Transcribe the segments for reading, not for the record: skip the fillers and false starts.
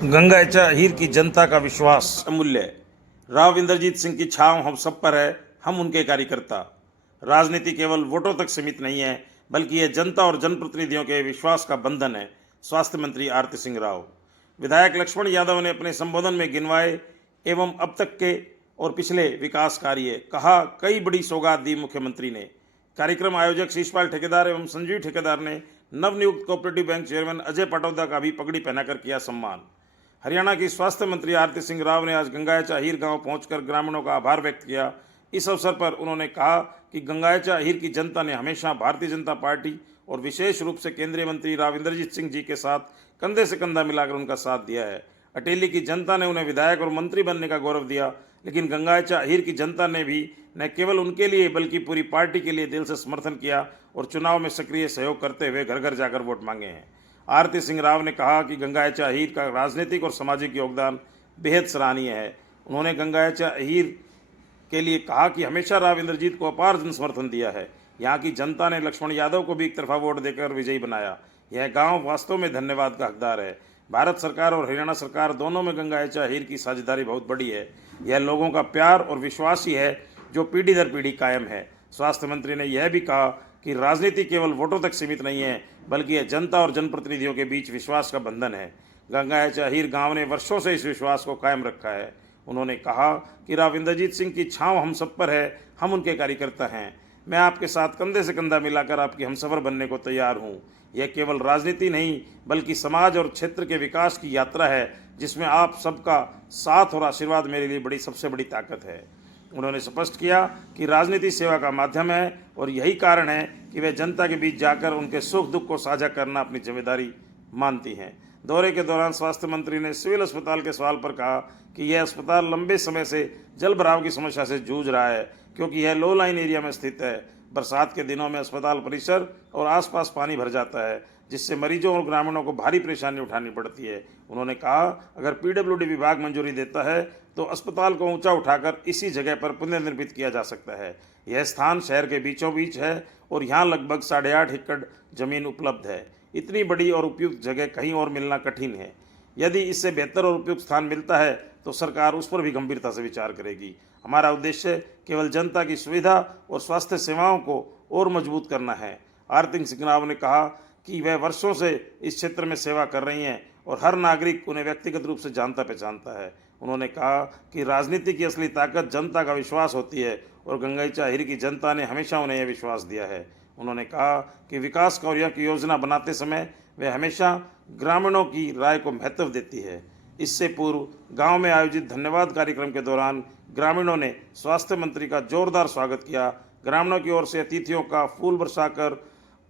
गंगाचा हीर की जनता का विश्वास अमूल्य है। राव इंद्रजीत सिंह की छांव हम सब पर है, हम उनके कार्यकर्ता। राजनीति केवल वोटों तक सीमित नहीं है, बल्कि यह जनता और जनप्रतिनिधियों के विश्वास का बंधन है। स्वास्थ्य मंत्री आरती सिंह राव। विधायक लक्ष्मण यादव ने अपने संबोधन में गिनवाए एवं अब तक के और पिछले विकास कार्य कहा। कई बड़ी सौगात दी मुख्यमंत्री ने। कार्यक्रम आयोजक शीशपाल ठेकेदार एवं संजीव ठेकेदार ने नवनियुक्त cooperative bank chairman Ajay Patoda का भी पगड़ी पहनाकर किया सम्मान। हरियाणा की स्वास्थ्य मंत्री आरती सिंह राव ने आज गंगायचा हीर गांव पहुंचकर ग्रामीणों का आभार व्यक्त किया। इस अवसर पर उन्होंने कहा कि गंगायचा हीर की जनता ने हमेशा भारतीय जनता पार्टी और विशेष रूप से केंद्रीय मंत्री राव इंद्रजीत सिंह जी के साथ कंधे से कंधा मिलाकर उनका साथ दिया है। अटेली की जनता ने उन्हें विधायक और मंत्री बनने का गौरव दिया, लेकिन गंगायचा हीर की जनता ने भी न केवल उनके लिए बल्कि पूरी पार्टी के लिए दिल से समर्थन किया और चुनाव में सक्रिय सहयोग करते हुए घर घर जाकर वोट मांगे हैं। आरती सिंह राव ने कहा कि गंगायचा हीर का राजनीतिक और सामाजिक योगदान बेहद सराहनीय है। उन्होंने गंगायचा हीर के लिए कहा कि हमेशा राव इंद्रजीत को अपार जन समर्थन दिया है। यहाँ की जनता ने लक्ष्मण यादव को भी एक तरफा वोट देकर विजयी बनाया। यह गांव वास्तव में धन्यवाद का हकदार है। भारत सरकार और हरियाणा सरकार दोनों में गंगायचा हीर की साझेदारी बहुत बड़ी है। यह लोगों का प्यार और विश्वास ही है जो पीढ़ी दर पीढ़ी कायम है। स्वास्थ्य मंत्री ने यह भी कहा कि राजनीति केवल वोटों तक सीमित नहीं है, बल्कि यह जनता और जनप्रतिनिधियों के बीच विश्वास का बंधन है। गंगायचा हीर गांव ने वर्षों से इस विश्वास को कायम रखा है। उन्होंने कहा कि राव इंद्रजीत सिंह की छांव हम सब पर है, हम उनके कार्यकर्ता हैं। मैं आपके साथ कंधे से कंधा मिलाकर आपकी हमसफर बनने को तैयार हूँ। यह केवल राजनीति नहीं, बल्कि समाज और क्षेत्र के विकास की यात्रा है, जिसमें आप सबका साथ और आशीर्वाद मेरे लिए सबसे बड़ी ताकत है। उन्होंने स्पष्ट किया कि राजनीति सेवा का माध्यम है और यही कारण है कि वे जनता के बीच जाकर उनके सुख दुख को साझा करना अपनी जिम्मेदारी मानती हैं। दौरे के दौरान स्वास्थ्य मंत्री ने सिविल अस्पताल के सवाल पर कहा कि यह अस्पताल लंबे समय से जल भराव की समस्या से जूझ रहा है, क्योंकि यह लो लाइन एरिया में स्थित है। बरसात के दिनों में अस्पताल परिसर और आसपास पानी भर जाता है, जिससे मरीजों और ग्रामीणों को भारी परेशानी उठानी पड़ती है। उन्होंने कहा, अगर पीडब्ल्यूडी विभाग मंजूरी देता है तो अस्पताल को ऊंचा उठाकर इसी जगह पर पुनर्निर्मित किया जा सकता है। यह स्थान शहर के बीचों बीच है और यहाँ लगभग 8.5 एकड़ जमीन उपलब्ध है। इतनी बड़ी और उपयुक्त जगह कहीं और मिलना कठिन है। यदि इससे बेहतर और उपयुक्त स्थान मिलता है तो सरकार उस पर भी गंभीरता से विचार करेगी। हमारा उद्देश्य केवल जनता की सुविधा और स्वास्थ्य सेवाओं को और मजबूत करना है। आरती सिंह राव ने कहा कि वह वर्षों से इस क्षेत्र में सेवा कर रही हैं और हर नागरिक उन्हें व्यक्तिगत रूप से जानता पहचानता है। उन्होंने कहा कि राजनीति की असली ताकत जनता का विश्वास होती है और गंगायचा हीर की जनता ने हमेशा उन्हें यह विश्वास दिया है। उन्होंने कहा कि विकास कार्यों की योजना बनाते समय वे हमेशा ग्रामीणों की राय को महत्व देती है। इससे पूर्व गांव में आयोजित धन्यवाद कार्यक्रम के दौरान ग्रामीणों ने स्वास्थ्य मंत्री का जोरदार स्वागत किया। ग्रामीणों की ओर से अतिथियों का फूल बरसाकर,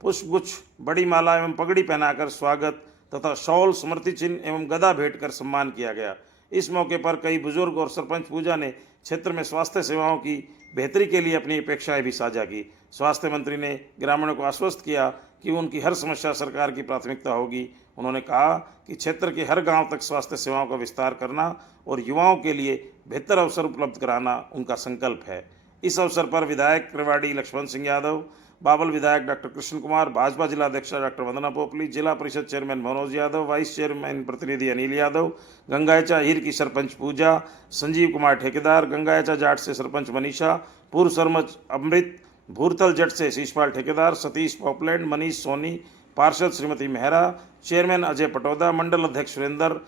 पुष्पगुच्छ, बड़ी माला एवं पगड़ी पहनाकर स्वागत तथा शॉल, स्मृति चिन्ह एवं गदा भेंट कर सम्मान किया गया। इस मौके पर कई बुजुर्ग और सरपंच पूजा ने क्षेत्र में स्वास्थ्य सेवाओं की बेहतरी के लिए अपनी अपेक्षाएं भी साझा की। स्वास्थ्य मंत्री ने ग्रामीणों को आश्वस्त किया कि उनकी हर समस्या सरकार की प्राथमिकता होगी। उन्होंने कहा कि क्षेत्र के हर गांव तक स्वास्थ्य सेवाओं का विस्तार करना और युवाओं के लिए बेहतर अवसर उपलब्ध कराना उनका संकल्प है। इस अवसर पर विधायक रेवाड़ी लक्ष्मण सिंह यादव, बाबल विधायक डॉक्टर कृष्ण कुमार, भाजपा जिला अध्यक्ष डॉक्टर वंदना पोपली, जिला परिषद chairman Manoj Yadav, vice chairman प्रतिनिधि अनिल यादव, गंगायचा हीर की सरपंच पूजा, संजीव कुमार ठेकेदार, गंगायचा जाट से सरपंच मनीषा, पूर्व सरपंच अमृत, भूरतल जट से शीशपाल ठेकेदार, सतीश पॉपलैंड, मनीष सोनी, पार्षद श्रीमती मेहरा, चेयरमैन अजय पटौदा, मंडल अध्यक्ष सुरेंद्र,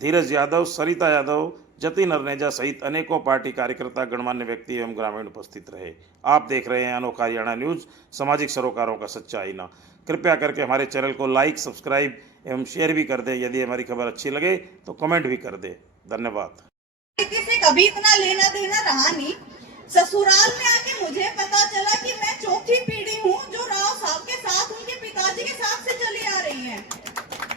धीरज यादव, सरिता यादव, जतिन अरनेजा सहित अनेकों पार्टी कार्यकर्ता, गणमान्य व्यक्ति एवं ग्रामीण उपस्थित रहे। आप देख रहे हैं अनोखा हरियाणा न्यूज, सामाजिक सरोकारों का सच्चा आईना। कृपया करके हमारे चैनल को लाइक, सब्सक्राइब एवं शेयर भी कर दें। यदि हमारी खबर अच्छी लगे तो कमेंट भी कर दें। धन्यवाद। से कभी इतना लेना देना रहा नहीं। ससुराल में आके मुझे पता चला कि मैं चौथी पीढ़ी हूँ जो राव साहब के साथ, उनके पिताजी के साथ से चली आ रही है।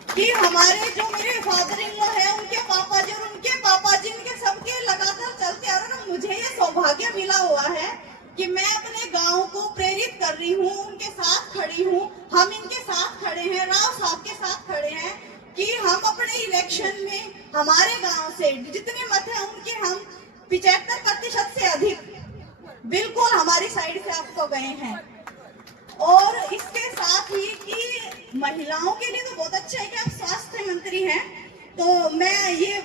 कि हमारे जो मेरे फादर इन लॉ है, उनके पापा जी और उनके पापा जी, इनके सबके लगातार चलते आ रहे हैं। मुझे ये सौभाग्य मिला हुआ है कि मैं अपने गांव को प्रेरित कर रही हूँ, उनके साथ खड़ी हूँ। हम इनके साथ खड़े हैं, राव साहब के साथ खड़े हैं कि हम अपने इलेक्शन में हमारे गांव से जितने मत हैं उनके हम 75% से अधिक बिल्कुल हमारी साइड से आपको गए हैं। और इसके साथ ही कि महिलाओं के लिए तो बहुत अच्छा है कि आप स्वास्थ्य मंत्री हैं, तो मैं ये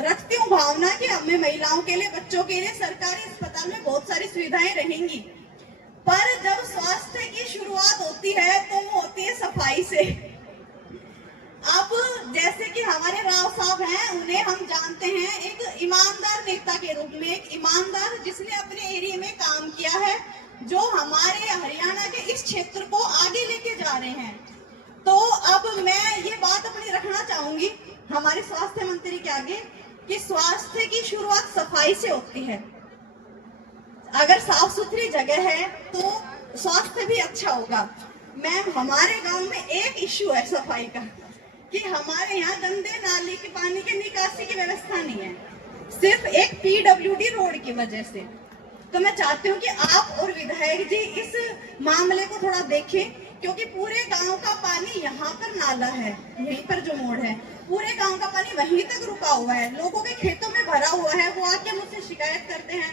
रखती हूँ भावना कि हमें महिलाओं के लिए, बच्चों के लिए सरकारी अस्पताल में बहुत सारी सुविधाएं रहेंगी, पर जब स्वास्थ्य की शुरुआत होती है तो वो होती है सफाई से। अब जैसे कि हमारे राव साहब हैं, उन्हें हम जानते हैं एक ईमानदार नेता के रूप में, एक ईमानदार जिसने अपने एरिया में काम किया है, जो हमारे हरियाणा के इस क्षेत्र को आगे लेके जा रहे हैं। तो अब मैं ये बात अपनी रखना चाहूंगी हमारे स्वास्थ्य मंत्री के आगे कि स्वास्थ्य की शुरुआत सफाई से होती है। अगर साफ सुथरी जगह है तो स्वास्थ्य भी अच्छा होगा। मैम, हमारे गांव में एक इश्यू है सफाई का कि हमारे यहाँ गंदे नाली के पानी के निकासी की व्यवस्था नहीं है, सिर्फ एक पीडब्ल्यूडी रोड की वजह से। तो मैं चाहती हूँ कि आप और विधायक जी इस मामले को थोड़ा देखें, क्योंकि पूरे गांव का पानी यहाँ पर नाला है, यहीं पर जो मोड़ है, पूरे गांव का पानी वहीं तक रुका हुआ है, लोगों के खेतों में भरा हुआ है। वो आके मुझसे शिकायत करते हैं,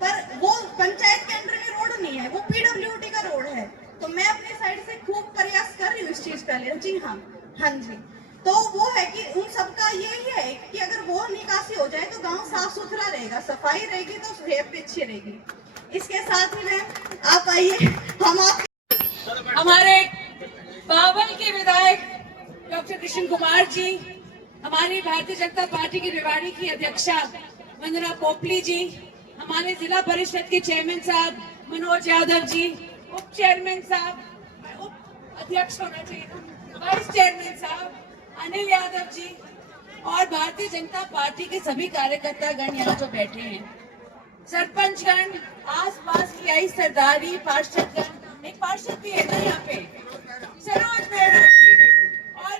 पर वो पंचायत के अंडर में रोड नहीं है, वो पीडब्ल्यूडी का रोड है। तो मैं अपनी साइड से खूब प्रयास कर रही हूँ इस चीज का लिए। जी हाँ, हाँ जी। तो वो है कि उन सबका यही है कि अगर वो निकासी हो जाए तो गांव साफ सुथरा रहेगा, सफाई रहेगी तो सेहत भी अच्छी रहेगी। इसके साथ ही में आप आइए, हम आप हमारे बावल के विधायक डॉक्टर कृष्ण कुमार जी, हमारी भारतीय जनता पार्टी की रेवाड़ी की अध्यक्षा वंदना पोपली जी, हमारे जिला परिषद के चेयरमैन साहब मनोज यादव जी, उप चेयरमैन साहब, उप अध्यक्ष होना चाहिए, वाइस चेयरमैन साहब अनिल यादव जी, और भारतीय जनता पार्टी के सभी कार्यकर्तागण यहाँ जो बैठे हैं, सरपंचगण, आसपास की आई सरदारी, पार्षदगण, एक पार्षद भी है ना यहाँ पे, सरोज मैडम और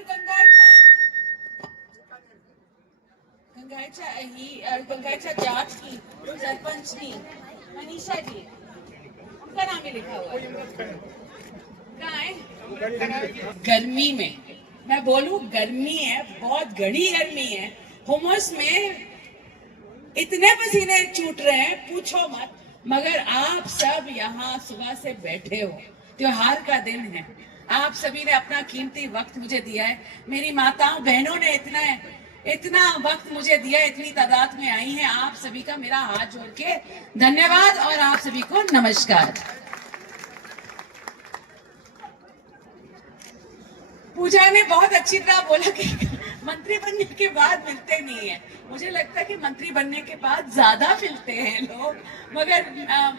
गंगाइचा जाट की सरपंचनी मनीषा जी, उनका नाम ही लिखा हुआ है। कहाँ है? गर्मी में मैं बोलूं, गर्मी है, बहुत घनी गर्मी है, हुमस में इतने पसीने छूट रहे हैं पूछो मत। मगर आप सब यहाँ सुबह से बैठे हो, त्योहार का दिन है, आप सभी ने अपना कीमती वक्त मुझे दिया है। मेरी माताओं बहनों ने इतना वक्त मुझे दिया, इतनी तादाद में आई हैं। आप सभी का मेरा हाथ जोड़ के धन्यवाद और आप सभी को नमस्कार। पूजा ने बहुत अच्छी तरह बोला कि मंत्री बनने के बाद मिलते नहीं है। मुझे लगता है कि मंत्री बनने के बाद ज्यादा मिलते हैं लोग, मगर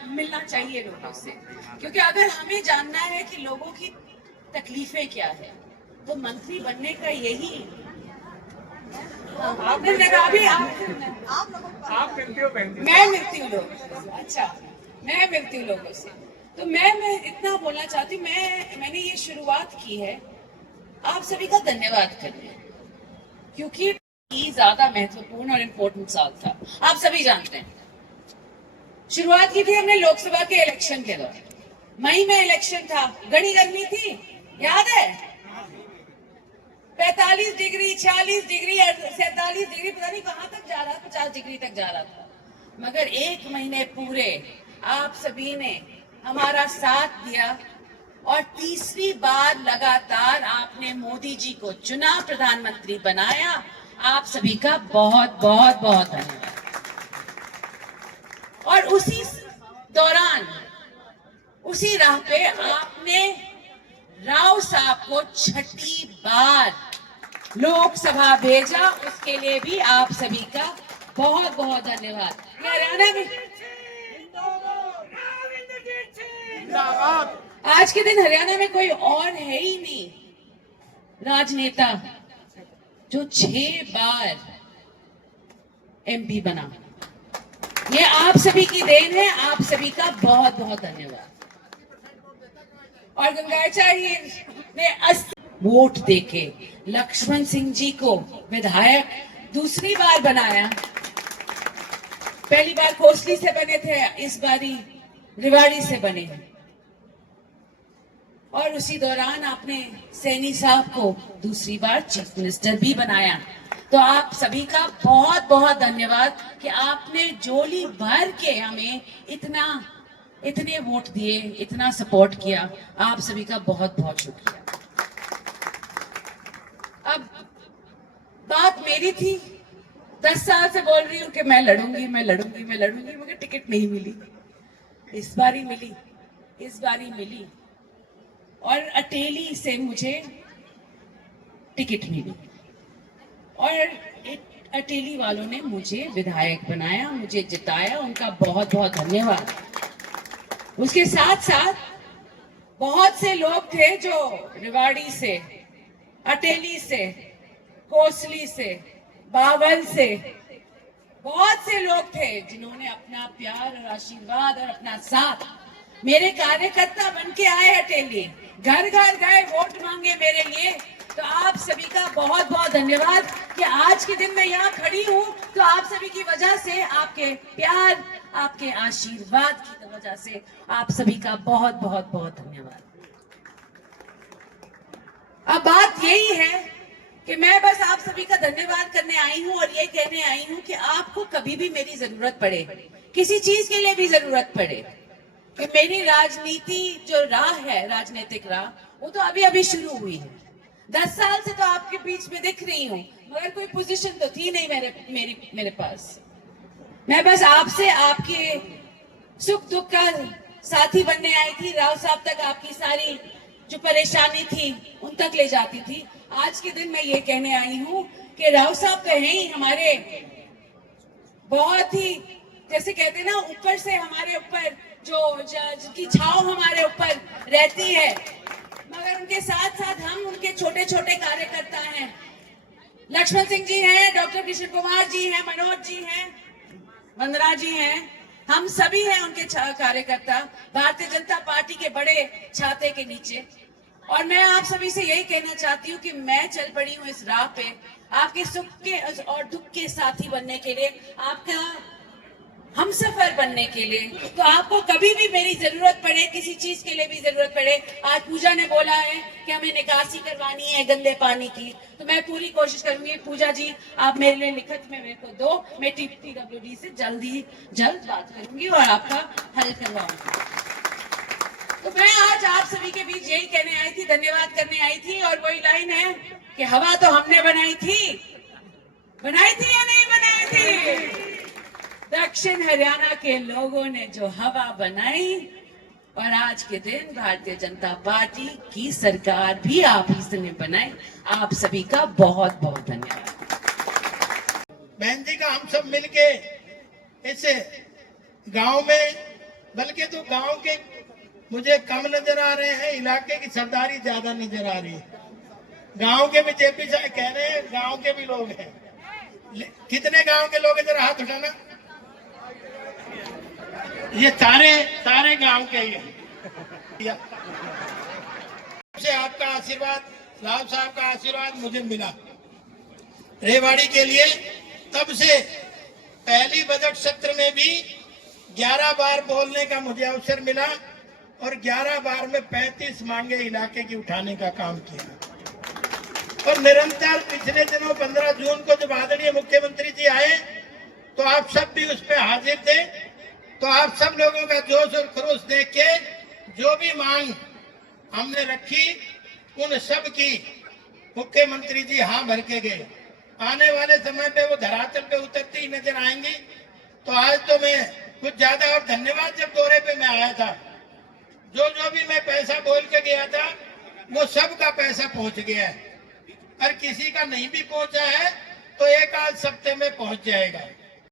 मिलना चाहिए लोगों से, क्योंकि अगर हमें जानना है कि लोगों की तकलीफें क्या है तो मंत्री बनने का यही आपने अभी आप मिलती हो? मैं मिलती हूँ लोग, अच्छा मैं मिलती हूँ लोगों से। तो मैं इतना बोलना चाहती हूँ, मैंने ये शुरुआत की है आप सभी का धन्यवाद करने, क्योंकि ये ज्यादा महत्वपूर्ण और इम्पोर्टेंट साल था। आप सभी जानते हैं शुरुआत की थी हमने लोकसभा के इलेक्शन के दौरान, मई में इलेक्शन था, घनी गर्मी थी, याद है? 45 डिग्री, 46 डिग्री, 47 डिग्री, पता नहीं कहां तक जा रहा, 50 डिग्री तक जा रहा था। मगर एक महीने पूरे आप सभी ने हमारा साथ दिया और तीसरी बार लगातार आपने मोदी जी को चुना, प्रधानमंत्री बनाया। आप सभी का बहुत बहुत बहुत धन्यवाद। और उसी दौरान, उसी राह पे आपने राव साहब को छठी बार लोकसभा भेजा, उसके लिए भी आप सभी का बहुत बहुत धन्यवाद। हरियाणा में आज के दिन हरियाणा में कोई और है ही नहीं राजनेता जो 6 बार एमपी बना। ये आप सभी की देन है, आप सभी का बहुत बहुत धन्यवाद। और गंगाचा जी ने 80 वोट देके लक्ष्मण सिंह जी को विधायक दूसरी बार बनाया। पहली बार कोसली से बने थे, इस बारी रेवाड़ी से बने हैं। और उसी दौरान आपने सैनी साहब को दूसरी बार चीफ मिनिस्टर भी बनाया। तो आप सभी का बहुत बहुत धन्यवाद कि आपने झोली भर के हमें इतने वोट दिए, इतना सपोर्ट किया। आप सभी का बहुत बहुत शुक्रिया। अब बात मेरी थी, 10 साल से बोल रही हूँ कि मैं लड़ूंगी, मैं लड़ूंगी, मैं लड़ूंगी, मगर टिकट नहीं मिली। इस बारी मिली, इस बारी मिली, और अटेली से मुझे टिकट मिली, और अटेली वालों ने मुझे विधायक बनाया, मुझे जिताया, उनका बहुत बहुत धन्यवाद। उसके साथ साथ बहुत से लोग थे जो रेवाड़ी से, अटेली से, कोसली से, बावल से, बहुत से लोग थे जिन्होंने अपना प्यार और आशीर्वाद और अपना साथ, मेरे कार्यकर्ता बन के आए अटेली, घर घर गए, वोट मांगे मेरे लिए। तो आप सभी का बहुत बहुत धन्यवाद कि आज के दिन मैं यहाँ खड़ी हूँ, तो आप सभी की वजह से, आपके प्यार, आपके आशीर्वाद की वजह से आप सभी का बहुत बहुत बहुत धन्यवाद। अब बात यही है कि मैं बस आप सभी का धन्यवाद करने आई हूँ और ये कहने आई हूँ कि आपको कभी भी मेरी जरूरत पड़े, किसी चीज के लिए भी जरूरत पड़े, कि मेरी राजनीति जो राह है, राजनीतिक राह, वो तो अभी अभी शुरू हुई है। 10 साल से तो आपके बीच में दिख रही हूँ, मगर कोई पोजीशन तो थी नहीं मेरे पास। मैं बस आपसे आपके सुख दुख का साथी बनने आई थी, राव साहब तक आपकी सारी जो परेशानी थी उन तक ले जाती थी। आज के दिन मैं ये कहने आई हूँ कि राव साहब तो हैं ही हमारे, बहुत ही, जैसे कहते हैं ना, ऊपर से हमारे ऊपर जिनकी छाव हमारे ऊपर रहती है, मगर उनके साथ साथ हम उनके छोटे छोटे कार्यकर्ता हैं। लक्ष्मण सिंह जी हैं, डॉक्टर कृष्ण कुमार जी हैं, मनोज जी हैं, वंदना जी हैं, हम सभी हैं उनके कार्यकर्ता, भारतीय जनता पार्टी के बड़े छाते के नीचे। और मैं आप सभी से यही कहना चाहती हूँ कि मैं चल पड़ी हूँ इस राह पे, आपके सुख के और दुख के साथी बनने के लिए, आपका हमसफर बनने के लिए। तो आपको कभी भी मेरी जरूरत पड़े, किसी चीज के लिए भी जरूरत पड़े, आज पूजा ने बोला है कि हमें निकासी करवानी है गंदे पानी की, तो मैं पूरी कोशिश करूंगी। पूजा जी, आप मेरे लिए लिखत में मेरे को दो, मैं TWD से जल्द बात करूंगी और आपका हल करवाऊंगी। तो मैं आज आप सभी के बीच यही कहने आई थी, धन्यवाद करने आई थी, और वही लाइन है कि हवा तो हमने बनाई थी या नहीं बनाई थी? दक्षिण हरियाणा के लोगों ने जो हवा बनाई, और आज के दिन भारतीय जनता पार्टी की सरकार भी आप ही ने बनाई। आप सभी का बहुत बहुत धन्यवाद। बहन जी का हम सब मिलके इस गांव में, बल्कि तो गांव के मुझे कम नजर आ रहे हैं, इलाके की सरदारी ज्यादा नजर आ रही है। गांव के भी जेपी साहब कह रहे हैं, गांव के भी लोग हैं। कितने गांव के लोग इधर हाथ उठाना? ये सारे गांव के ही से आपका आशीर्वाद, राव साहब का आशीर्वाद मुझे मिला रेवाड़ी के लिए। तब से पहली बजट सत्र में भी 11 बार बोलने का मुझे अवसर मिला, और 11 बार में 35 मांगे इलाके की उठाने का काम किया। और निरंतर पिछले दिनों 15 जून को जब आदरणीय मुख्यमंत्री जी आए, तो आप सब भी उस पर हाजिर थे। तो आप सब लोगों का जोश और खरोश देख के जो भी मांग हमने रखी, उन सब की मुख्यमंत्री जी हाँ भर के गए। आने वाले समय पे वो धरातल पे उतरती ही नजर आएंगी। तो आज तो मैं कुछ ज्यादा, और धन्यवाद, जब दौरे पे मैं आया था, जो भी मैं पैसा बोल के गया था, वो सब का पैसा पहुंच गया है। और किसी का नहीं भी पहुंचा है तो एक आध हफ्ते में पहुंच जाएगा।